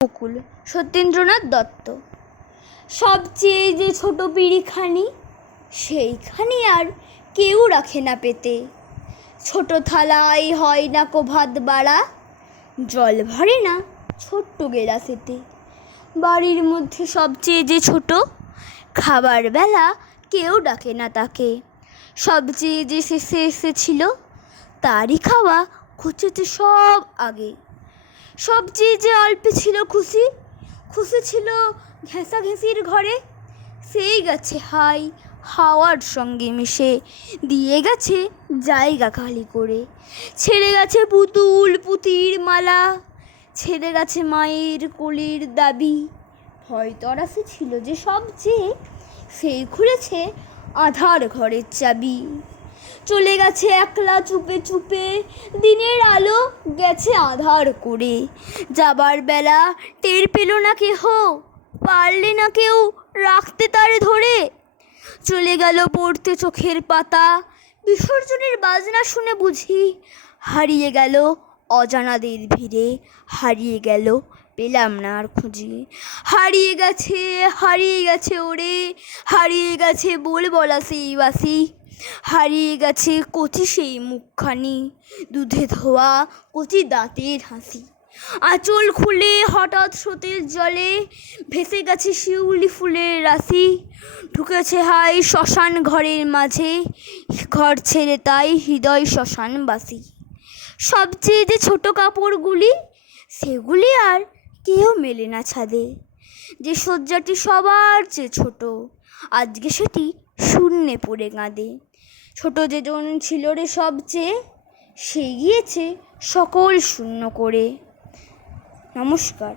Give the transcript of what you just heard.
মুকুল। সত্যেন্দ্রনাথ দত্ত। সবচেয়ে যে ছোট পিঁড়িখানি, সেইখানি আর কেউ রাখে না পেতে। ছোট থালায় হয় না কো ভাত বাড়া, জল ভরে না ছোট্ট গেলাসেতে। বাড়ির মধ্যে সবচেয়ে যে ছোট, খাবার বেলা কেউ ডাকে না তাকে। সবচেয়ে যে শেষে এসেছিল, তারই খাওয়া ঘুচেছে সব আগে। সবচেয়ে যে অল্পে ছিল খুশি, খুশি ছিল ঘেঁষাঘেঁষির ঘরে। সেই গেছে হাই হাওয়ার সঙ্গে মিশে, দিয়ে গেছে জায়গা খালি করে। ছেড়ে গেছে পুতুল পুতির মালা, ছেড়ে গেছে মায়ের কোলের দাবি। ভয়তরাসে ছিল যে সবচেয়ে, সেই খুলেছে আধার ঘরের চাবি। চলে গেছে একলা চুপে চুপে, দিনের আলো গেছে আধার করে। যাবার বেলা টের পেল না কেহ, পারলে না কেউ রাখতে তার ধরে। চলে গেল পড়তে চোখের পাতা, বিসর্জনের বাজনা শুনে বুঝি হারিয়ে গেল অজানাদের ভিড়ে। হারিয়ে গেল পেলাম না আর খুঁজি। হারিয়ে গেছে ওরে, হারিয়ে গেছে বলা সেই বাসি। হারিয়ে গেছে কচি সেই মুখখানি, দুধে ধোয়া কচি দাঁতের হাসি। আঁচল খুলে হঠাৎ স্রোতের জলে ভেসে গেছে শিউলি ফুলের রাশি। ঢুকেছে হাই শ্মশান ঘরের মাঝে, ঘর ছেড়ে তাই হৃদয় শ্মশানবাসী। সবচেয়ে যে ছোট কাপড়গুলি, সেগুলি আর কেউ মেলে না ছাদে। যে শয্যাটি সবার চেয়ে ছোট, আজকে সেটি শূন্যে পড়ে কাঁদে। ছোট যেজন ছিল রে সবচেয়ে, সে গিয়েছে সকল শূন্য করে। নমস্কার।